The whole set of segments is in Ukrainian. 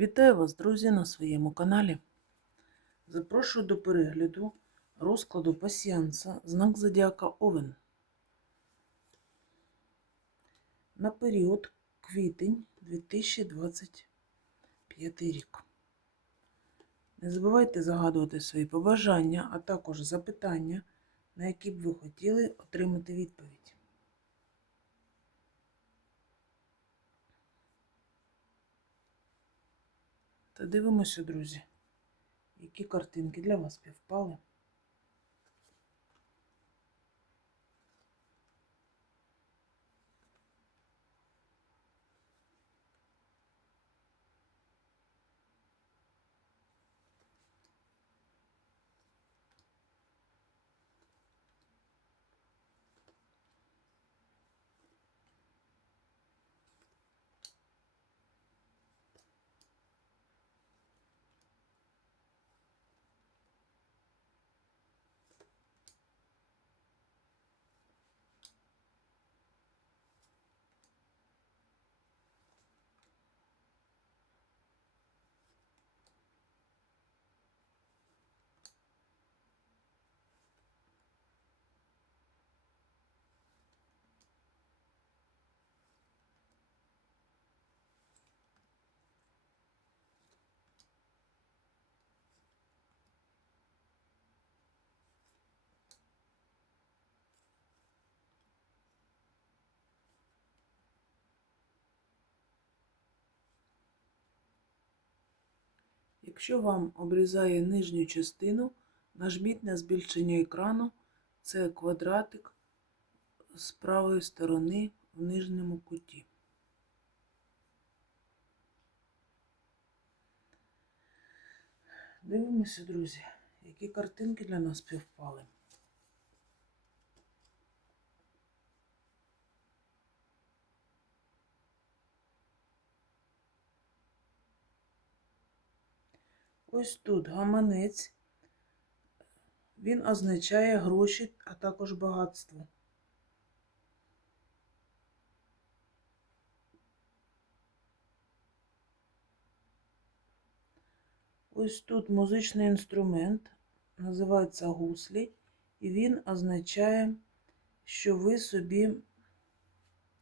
Вітаю вас, друзі, на своєму каналі. Запрошую до перегляду розкладу пасіанса знак Зодіака Овен на період квітень 2025 рік. Не забувайте загадувати свої побажання, а також запитання, на які б ви хотіли отримати відповідь. Та дивимося, друзі, які картинки для вас співпали. Якщо вам обрізає нижню частину, нажміть на збільшення екрану. Це квадратик з правої сторони в нижньому куті. Дивимося, друзі, які картинки для нас співпали. Ось тут гаманець. Він означає гроші, а також багатство. Ось тут музичний інструмент, називається гуслі, і він означає, що ви собі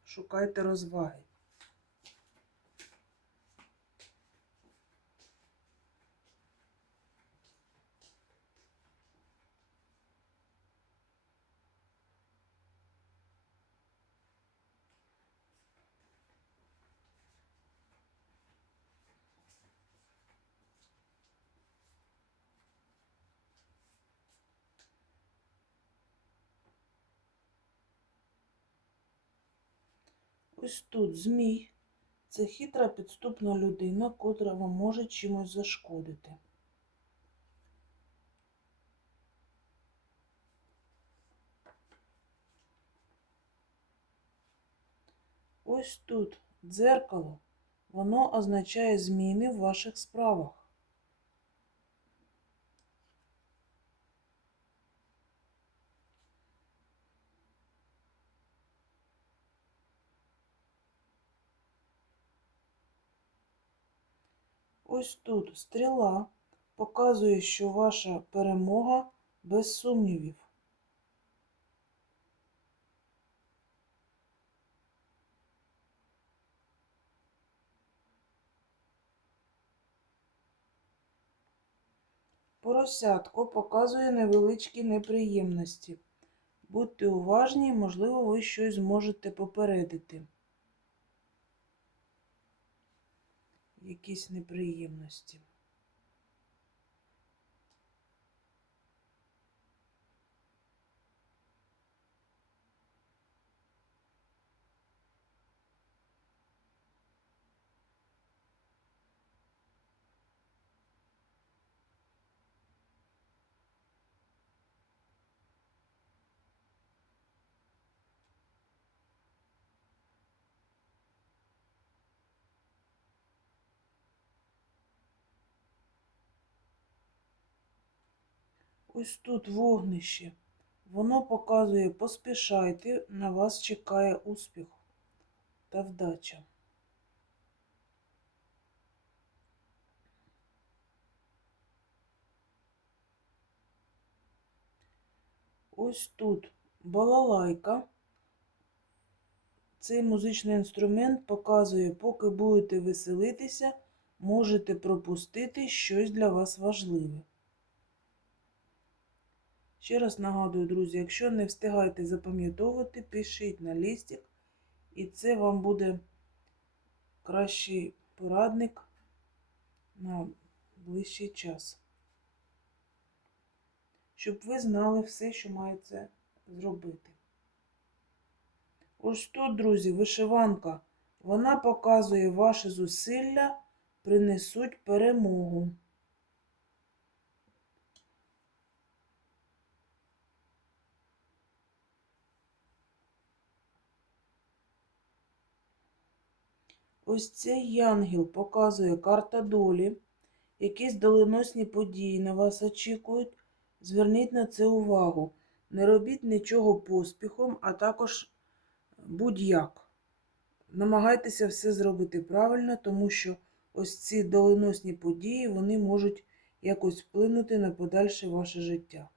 шукаєте розваги. Ось тут змій. Це хитра підступна людина, котра вам може чимось зашкодити. Ось тут дзеркало. Воно означає зміни в ваших справах. Ось тут стріла показує, що ваша перемога без сумнівів. Поросятко показує невеличкі неприємності. Будьте уважні, можливо, ви щось зможете попередити. Якісь неприємності. Ось тут вогнище. Воно показує поспішайте, на вас чекає успіх та вдача. Ось тут балалайка. Цей музичний інструмент показує, поки будете веселитися, можете пропустити щось для вас важливе. Ще раз нагадую, друзі, якщо не встигаєте запам'ятовувати, пишіть на листик, і це вам буде кращий порадник на ближчий час. Щоб ви знали все, що маєте зробити. Ось тут, друзі, вишиванка. Вона показує ваші зусилля принесуть перемогу. Ось цей янгел показує карта долі. Якісь доленосні події на вас очікують. Зверніть на це увагу. Не робіть нічого поспіхом, а також будь-як. Намагайтеся все зробити правильно, тому що ось ці доленосні події вони можуть якось вплинути на подальше ваше життя.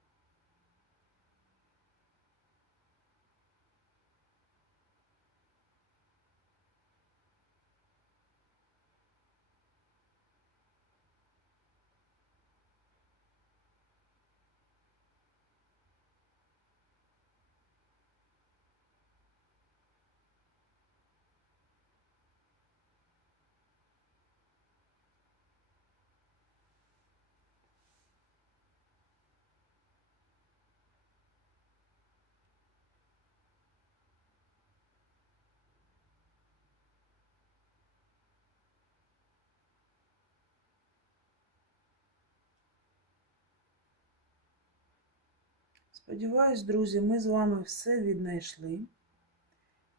Сподіваюсь, друзі, ми з вами все віднайшли.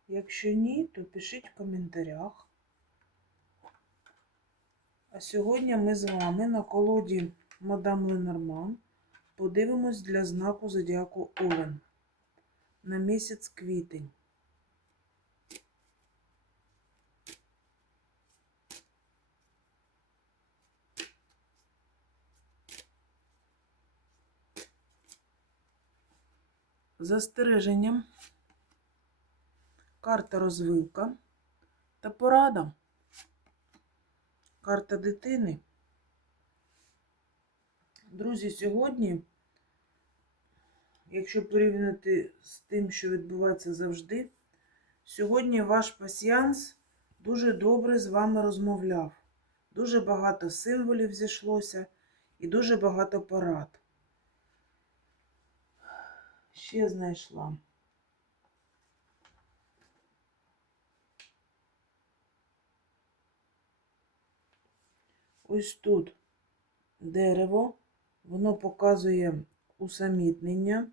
Якщо ні, то пишіть в коментарях. А сьогодні ми з вами на колоді Мадам Ленорман подивимось для знаку зодіаку Овен на місяць квітень. Застереженням, карта розвилка та порада. Карта дитини. Друзі, сьогодні, якщо порівняти з тим, що відбувається завжди, сьогодні ваш пасіянс дуже добре з вами розмовляв. Дуже багато символів зійшлося і дуже багато порад. Ще знайшла. Ось тут дерево, воно показує усамітнення.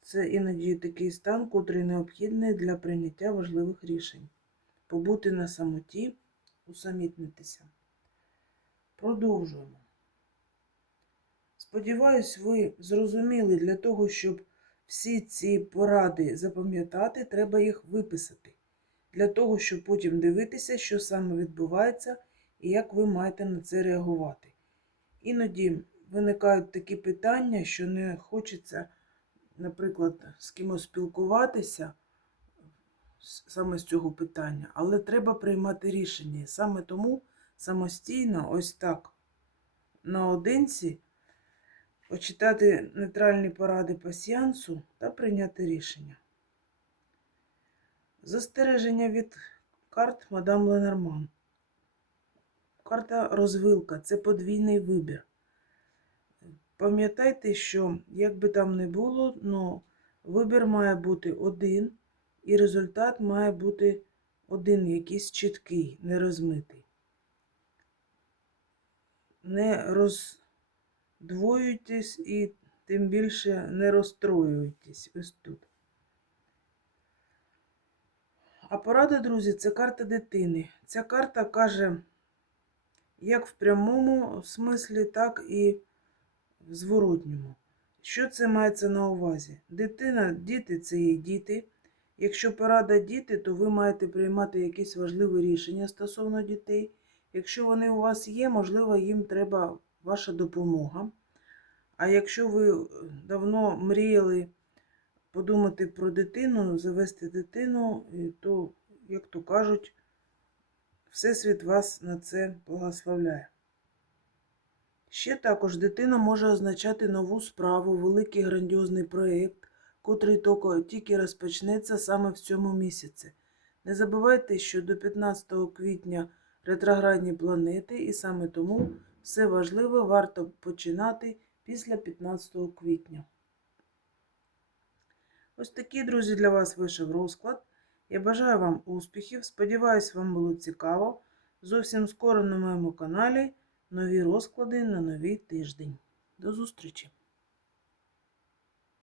Це іноді такий стан, котрий необхідний для прийняття важливих рішень. Побути на самоті, усамітнитися. Продовжуємо. Сподіваюсь, ви зрозуміли, для того, щоб всі ці поради запам'ятати, треба їх виписати. Для того, щоб потім дивитися, що саме відбувається і як ви маєте на це реагувати. Іноді виникають такі питання, що не хочеться, наприклад, з кимось спілкуватися саме з цього питання, але треба приймати рішення. Саме тому самостійно, ось так, наодинці, почитати нейтральні поради пасіянсу та прийняти рішення. Застереження від карт мадам Ленорман. Карта розвилка це подвійний вибір. Пам'ятайте, що, як би там не було, но вибір має бути один, і результат має бути один, якийсь чіткий, нерозмитий. не розмитий. Не роздвоюйтесь і тим більше не розстроюйтесь ось тут. А порада, друзі, це карта дитини. Ця карта каже як в прямому смислі, так і в зворотньому. Що це мається на увазі? Дитина, діти це є діти. Якщо порада діти, то ви маєте приймати якісь важливі рішення стосовно дітей. Якщо вони у вас є, можливо, їм треба ваша допомога. А якщо ви е, давно мріяли подумати про дитину, завести дитину, е, то, як то кажуть, Всесвіт вас на це благословляє. Ще також дитина може означати нову справу, великий грандіозний проєкт, котрий тільки розпочнеться саме в цьому місяці. Не забувайте, що до 15 квітня ретроградні планети, і саме тому все важливе варто починати після 15 квітня. Ось такий, друзі, для вас вийшов розклад. Я бажаю вам успіхів. Сподіваюсь, вам було цікаво. Зовсім скоро на моєму каналі нові розклади на новий тиждень. До зустрічі!